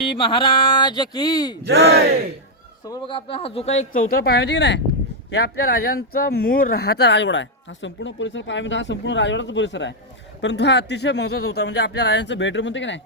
महाराज की जय। समोर बघा आपला हा जो काही एक चौथा पायमती की नाही, हे आपल्या राजांचा मूळ राहाचा राजवाडा आहे. हा संपूर्ण परिसर पायमती हा संपूर्ण राजवाडाचा परिसर आहे. परंतु हा अतिशय महत्त्वाचा होता, म्हणजे आपल्या राजांचं बेडरूम होतं की नाही,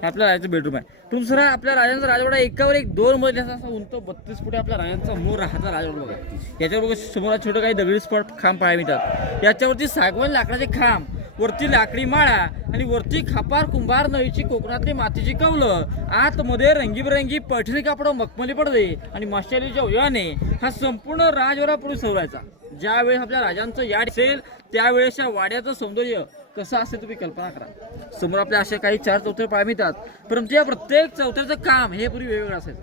हे आपल्या राजाचं बेडरूम आहे. परंतु सर आपल्या राजांचा राजवाडा एकावर एक दोन मजली असा उंच 32 फुटे आपल्या राजांचा मूळ राहाचा राजवाडा बघा. याच्यावर बघा समोर छोटं काही दगडी स्पॉट खांब पाहायला मिळतात. याच्यावरती सागवान लाकडाचे खांब, वरती लाकडी माळा आणि वरती खापार कुंभार नळीची कोकणातली मातीची कवलं, आतमध्ये रंगीबेरंगी पैठणी कापड मखमली पडदे आणि मशालीच्या उजाने हा संपूर्ण राजवाडा पुढे सजवायचा. ज्यावेळेस आपल्या राजांचं याड असेल त्यावेळेस या वाड्याचं सौंदर्य कसं असेल तुम्ही कल्पना करा. समोर आपल्या असे काही 4 चौथरे पाहायला मिळतात, परंतु या प्रत्येक चौथऱ्याचं काम हे पूर्वी वेगवेगळं असेल.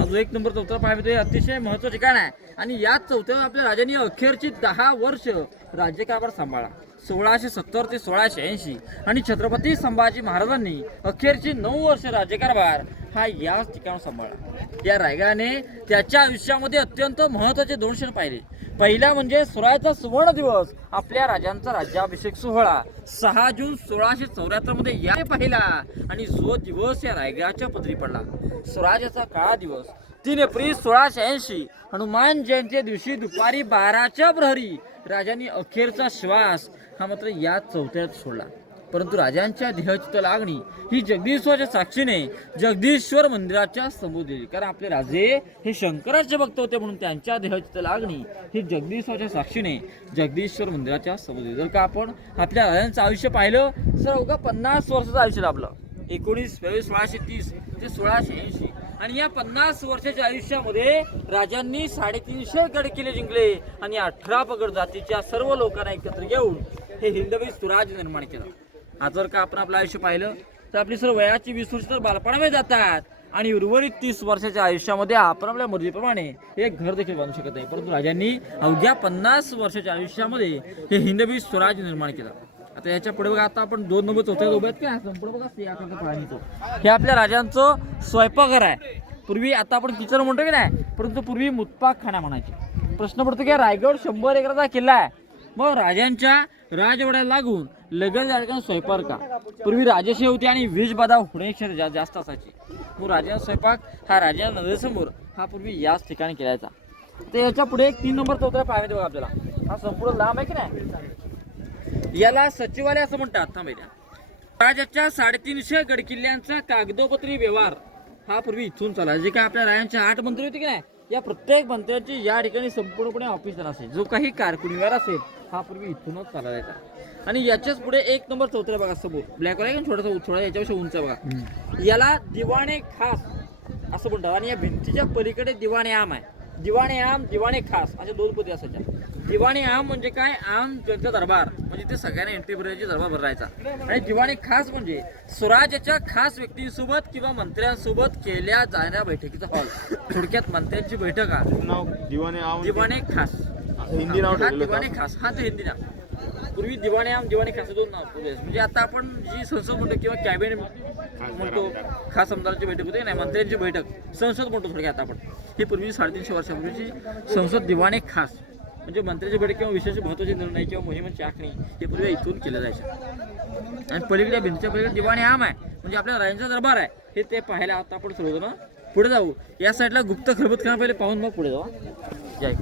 अजून 1 नंबर चौथरा पाहायला मिळतो, अतिशय महत्त्वाचं ठिकाण आहे. आणि याच चौथऱ्यावर आपल्या राजांनी अखेरची 10 वर्ष राज्यकारभार सांभाळला. 1670 ते 1680 आणि छत्रपती संभाजी महाराजांनी अखेरची 9 वर्ष राज्यकारभार हा याच ठिकाणी सांभाळला. या रायगडाने त्याच्या आयुष्यामध्ये अत्यंत महत्त्वाचे 2 क्षण पाहिले. पहिला म्हणजे स्वराज्याचा सुवर्ण दिवस, आपल्या राजांचा राज्याभिषेक सोहळा 6 जून 1674 मध्ये या पाहिला. आणि जो दिवस या रायगडाच्या पदरी पडला, स्वराज्याचा काळा दिवस 3 एप्रिल 1680 हनुमान जयंती दिवशी दुपारी 12च्या प्रहरी राजांनी अखेरचा श्वास हा मात्र या चौथऱ्यात सोडला. परंतु राजांच्या देहचित्त लागणी ही जगदीश्वराच्या साक्षीने जगदीश्वर मंदिराच्या समोर दिली. कारण आपले राजे हे शंकराचे भक्त होते, म्हणून त्यांच्या देहचित्त लागणी ही जगदीश्वराच्या साक्षीने जगदीश्वर मंदिराच्या समोर दिली. जर का आपण आपल्या राजांचं आयुष्य पाहिलं तर अवघा 50 वर्षाचं आयुष्य लाभलं. 19 फेब्रुवारी 1630 ते 1680 आणि या 50 वर्षाच्या आयुष्यामध्ये राजांनी 350 गड किल्ले जिंकले आणि 18 पगड जातीच्या सर्व लोकांना एकत्र घेऊन हे हिंदवी स्वराज्य निर्माण केलं. आज जर का आपण आपलं आयुष्य पाहिलं तर आपली सर्व वयाची 20 वर्ष तर बालपणामध्ये जातात आणि उर्वरित 30 वर्षाच्या आयुष्यामध्ये आपण आपल्या मर्जीप्रमाणे एक घर देखील बांधू शकत नाही. परंतु राजांनी अवघ्या 50 वर्षाच्या आयुष्यामध्ये हे हिंदवी स्वराज्य निर्माण केलं. आता याच्या पुढे बघा, आता आपण 2 नंबर चौथ्यात उभे आहेत की संपूर्ण बघा हे आपल्या राजांचं स्वयंपाकघर आहे. पूर्वी आता आपण किचन म्हणतो की नाही, परंतु पूर्वी मुतपाक खाना म्हणायचे. प्रश्न पडतो की रायगड 100 एकराचा किल्ला आहे, मग राजांच्या राजवाड्याला लागून लगेच ठिकाणी स्वयंपाक का? पूर्वी राजेशी होते आणि वीज बाधा होण्याची जास्त असायची. मग राजांचा स्वयंपाक हा राजा नजरेसमोर हा पूर्वी याच ठिकाणी केलायचा. तर याच्या पुढे एक 3 नंबर चौथरा पाहायला बघा आपल्याला. हा संपूर्ण लांब आहे की नाही, याला सचिवालय असं म्हणतात. थांबायला राजाच्या 350 गडकिल्ल्यांचा कागदोपत्री व्यवहार हा पूर्वी इथून चालला. जे काय आपल्या राजांच्या 8 मंत्री होते की नाही, या प्रत्येक मंत्र्यांची या ठिकाणी संपूर्णपणे ऑफिस असेल. जो काही कारकुनी व्यवहार असेल हा पूर्वी इथूनच चालला जायचा. आणि याच्याच पुढे 1 नंबर चौथरा बघा समोर ब्लॅक वाला छोटासा थोडा याच्यापेक्षा उंच बघा, याला दिवाणे खास असं म्हणतात. आणि या भिंतीच्या पलीकडे दिवाणे आम आहे. दिवाणे आम दिवाणे खास अशा 2 पदे असायच्या. दिवाणी आम म्हणजे काय, आम त्यांचा दरबार म्हणजे ते सगळ्यांना एंट्री भरायची, दरबार भरायचा. आणि दिवाणी खास म्हणजे स्वराज्याच्या खास व्यक्तींसोबत किंवा मंत्र्यांसोबत केल्या जाणाऱ्या बैठकीचा हॉल. थोडक्यात मंत्र्यांची बैठक हा दिवाणे खास, हिंदी नाव दिवाणे खास. हा तर हिंदी नाव. पूर्वी दिवाणे आम दिवाणे खास 2 नाव. म्हणजे आता आपण जी संसद म्हणतो किंवा कॅबिनेट म्हणतो, खास आमदारांची बैठक होते नाही, मंत्र्यांची बैठक संसद म्हणतो थोडक्यात आपण. ही पूर्वी 350 वर्षापूर्वीची संसद दिवाणे खास म्हणजे मंत्र्याची बैठक किंवा विशेष महत्त्वाचे निर्णय किंवा मोहिमांची आखणी हे पूर्वी इथून केलं जायचं. आणि पलीकडे भिंतीच्या पलीकडे दिवाणे आम आहे म्हणजे आपल्या राजांचा दरबार आहे. हे ते पाहायला आता आपण सर्वजण पुढे जाऊ. या साईडला गुप्त खरबतखाना पहिले पाहून मग पुढे जाऊ. जय.